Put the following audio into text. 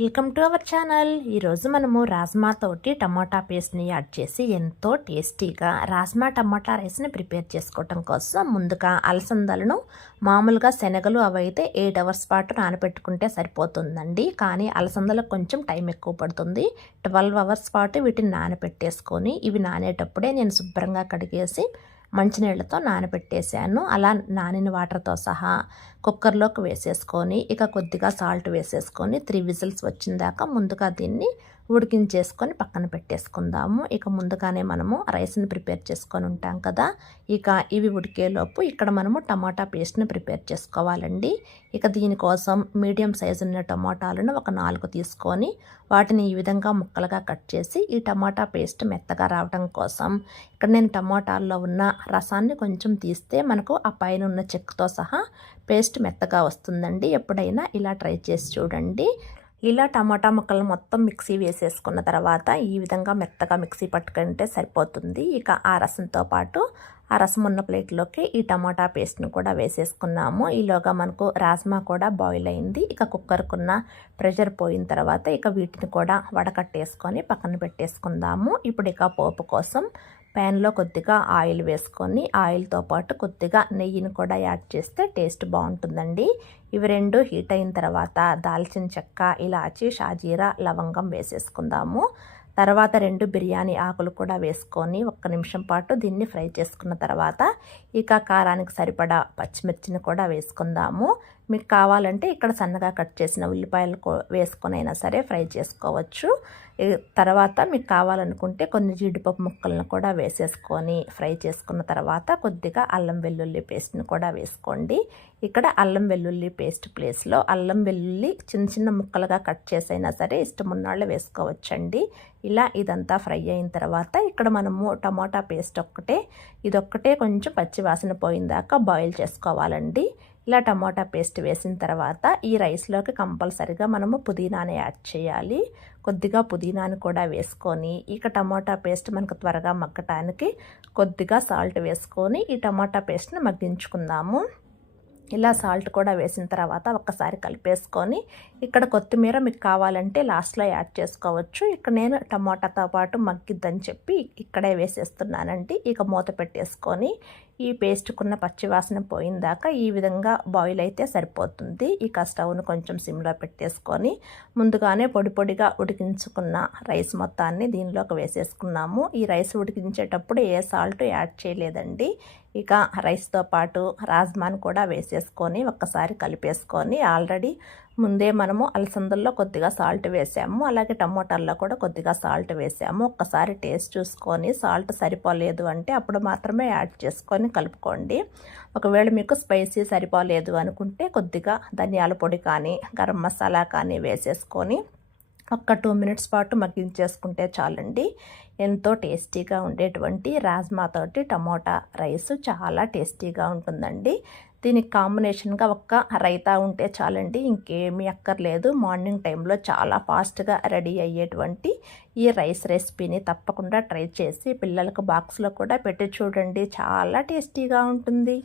Welcome to our channel. ఈరోజు మనము రాజ్మా తోటి టమాటా పేస్ట్ని యాడ్ చేసి ఎంతో టేస్టీగా రాజ్మా టమాటా రైస్ని ప్రిపేర్ చేసుకోవటం కోసం ముందుగా అలసందలను మామూలుగా శనగలు అవైతే 8 అవర్స్ పాటు నానబెట్టుకుంటే సరిపోతుందండి. కానీ అలసందలకు కొంచెం టైం ఎక్కువ పడుతుంది. 12 అవర్స్ పాటు వీటిని నానబెట్టేసుకొని ఇవి నానేటప్పుడే నేను శుభ్రంగా కడిగేసి మంచినీళ్ళతో నానబెట్టేసాను. అలా నానిన వాటర్తో సహా కుక్కర్లోకి వేసేసుకొని ఇక కొద్దిగా సాల్ట్ వేసేసుకొని 3 విజిల్స్ వచ్చిందాకా ముందుగా దీన్ని ఉడికించేసుకొని పక్కన పెట్టేసుకుందాము. ఇక ముందుగానే మనము రైస్ని ప్రిపేర్ చేసుకొని ఉంటాం కదా, ఇక ఇవి ఉడికేలోపు ఇక్కడ మనము టమాటా పేస్ట్ని ప్రిపేర్ చేసుకోవాలండి. ఇక దీనికోసం మీడియం సైజు ఉన్న టమాటాలను ఒక 4 తీసుకొని వాటిని ఈ విధంగా ముక్కలుగా కట్ చేసి ఈ టమాటా పేస్ట్ మెత్తగా రావడం కోసం ఇక్కడ నేను టమాటాల్లో ఉన్న రసాన్ని కొంచెం తీస్తే మనకు ఆ పైన ఉన్న చెక్కతో సహా పేస్ట్ మెత్తగా వస్తుందండి. ఎప్పుడైనా ఇలా ట్రై చేసి చూడండి. ఇలా టమాటా ముక్కలను మొత్తం మిక్సీ వేసేసుకున్న తర్వాత ఈ విధంగా మెత్తగా మిక్సీ పట్టుకుంటే సరిపోతుంది. ఇక ఆ రసంతో పాటు ఆ రసం ఉన్న ప్లేట్లోకి ఈ టమాటా పేస్ట్ను కూడా వేసేసుకున్నాము. ఈలోగా మనకు రాజ్మా కూడా బాయిల్ అయింది. ఇక కుక్కర్కున్న ప్రెషర్ పోయిన తర్వాత ఇక వీటిని కూడా వడకట్టేసుకొని పక్కన పెట్టేసుకుందాము. ఇప్పుడు ఇక పోపు కోసం ప్యాన్లో కొద్దిగా ఆయిల్ వేసుకొని ఆయిల్తో పాటు కొద్దిగా నెయ్యిని కూడా యాడ్ చేస్తే టేస్ట్ బాగుంటుందండి. ఇవి రెండు హీట్ అయిన తర్వాత దాల్చిన చెక్క, ఇలాచి, షాజీరా, లవంగం వేసేసుకుందాము. తర్వాత 2 బిర్యానీ ఆకులు కూడా వేసుకొని 1 నిమిషం పాటు దీన్ని ఫ్రై చేసుకున్న తర్వాత ఇక కారానికి సరిపడా పచ్చిమిర్చిని కూడా వేసుకుందాము. మీకు కావాలంటే ఇక్కడ సన్నగా కట్ చేసిన ఉల్లిపాయలు వేసుకొని అయినా సరే ఫ్రై చేసుకోవచ్చు. తర్వాత మీకు కావాలనుకుంటే కొన్ని జీడిపప్పు ముక్కలను కూడా వేసేసుకొని ఫ్రై చేసుకున్న తర్వాత కొద్దిగా అల్లం వెల్లుల్లి పేస్ట్ని కూడా వేసుకోండి. ఇక్కడ అల్లం వెల్లుల్లి పేస్ట్ ప్లేస్లో అల్లం వెల్లుల్లి చిన్న చిన్న ముక్కలుగా కట్ చేసైనా సరే ఇష్టం ఉన్నవాళ్ళు వేసుకోవచ్చండి. ఇలా ఇదంతా ఫ్రై అయిన తర్వాత ఇక్కడ మనము టమాటా పేస్ట్ ఇదొక్కటే కొంచెం పచ్చివాసన పోయిందాకా బాయిల్ చేసుకోవాలండి. ఇలా టమాటా పేస్ట్ వేసిన తర్వాత ఈ రైస్లోకి కంపల్సరిగా మనము పుదీనాని యాడ్ చేయాలి. కొద్దిగా పుదీనాని కూడా వేసుకొని ఇక టమాటా పేస్ట్ మనకు త్వరగా మగ్గటానికి కొద్దిగా సాల్ట్ వేసుకొని ఈ టమాటా పేస్ట్ని మగ్గించుకుందాము. ఇలా సాల్ట్ కూడా వేసిన తర్వాత ఒక్కసారి కలిపేసుకొని ఇక్కడ కొత్తిమీర మీకు కావాలంటే లాస్ట్లో యాడ్ చేసుకోవచ్చు. ఇక్కడ నేను టమాటాతో పాటు మగ్గిద్దని చెప్పి ఇక్కడే వేసేస్తున్నానండి. ఇక మూత పెట్టేసుకొని ఈ పేస్ట్కున్న పచ్చివాసన పోయిందాకా ఈ విధంగా బాయిల్ అయితే సరిపోతుంది. ఇక స్టవ్ను కొంచెం సిమ్లో పెట్టేసుకొని ముందుగానే పొడి పొడిగా ఉడికించుకున్న రైస్ మొత్తాన్ని దీనిలోకి వేసేసుకున్నాము. ఈ రైస్ ఉడికించేటప్పుడు ఏ సాల్ట్ యాడ్ చేయలేదండి. ఇక రైస్తో పాటు రాజ్మాను కూడా వేసేసుకొని ఒక్కసారి కలిపేసుకొని ఆల్రెడీ ముందే మనము అలసందల్లో కొద్దిగా సాల్ట్ వేసాము, అలాగే టమోటాల్లో కూడా కొద్దిగా సాల్ట్ వేసాము. ఒక్కసారి టేస్ట్ చూసుకొని సాల్ట్ సరిపోలేదు అంటే అప్పుడు మాత్రమే యాడ్ చేసుకొని కలుపుకోండి. ఒకవేళ మీకు స్పైసీ సరిపోలేదు అనుకుంటే కొద్దిగా ధనియాల పొడి కానీ గరం మసాలా కానీ వేసేసుకొని ఒక్క 2 మినిట్స్ పాటు మగ్గించేసుకుంటే చాలండి. ఎంతో టేస్టీగా ఉండేటువంటి రాజ్మాతోటి టమోటా రైస్ చాలా టేస్టీగా ఉంటుందండి. దీనికి కాంబినేషన్గా ఒక్క రైతా ఉంటే చాలండి, ఇంకేమీ అక్కర్లేదు. మార్నింగ్ టైంలో చాలా ఫాస్ట్గా రెడీ అయ్యేటువంటి ఈ రైస్ రెసిపీని తప్పకుండా ట్రై చేసి పిల్లలకు బాక్స్లో కూడా పెట్టి చూడండి, చాలా టేస్టీగా ఉంటుంది.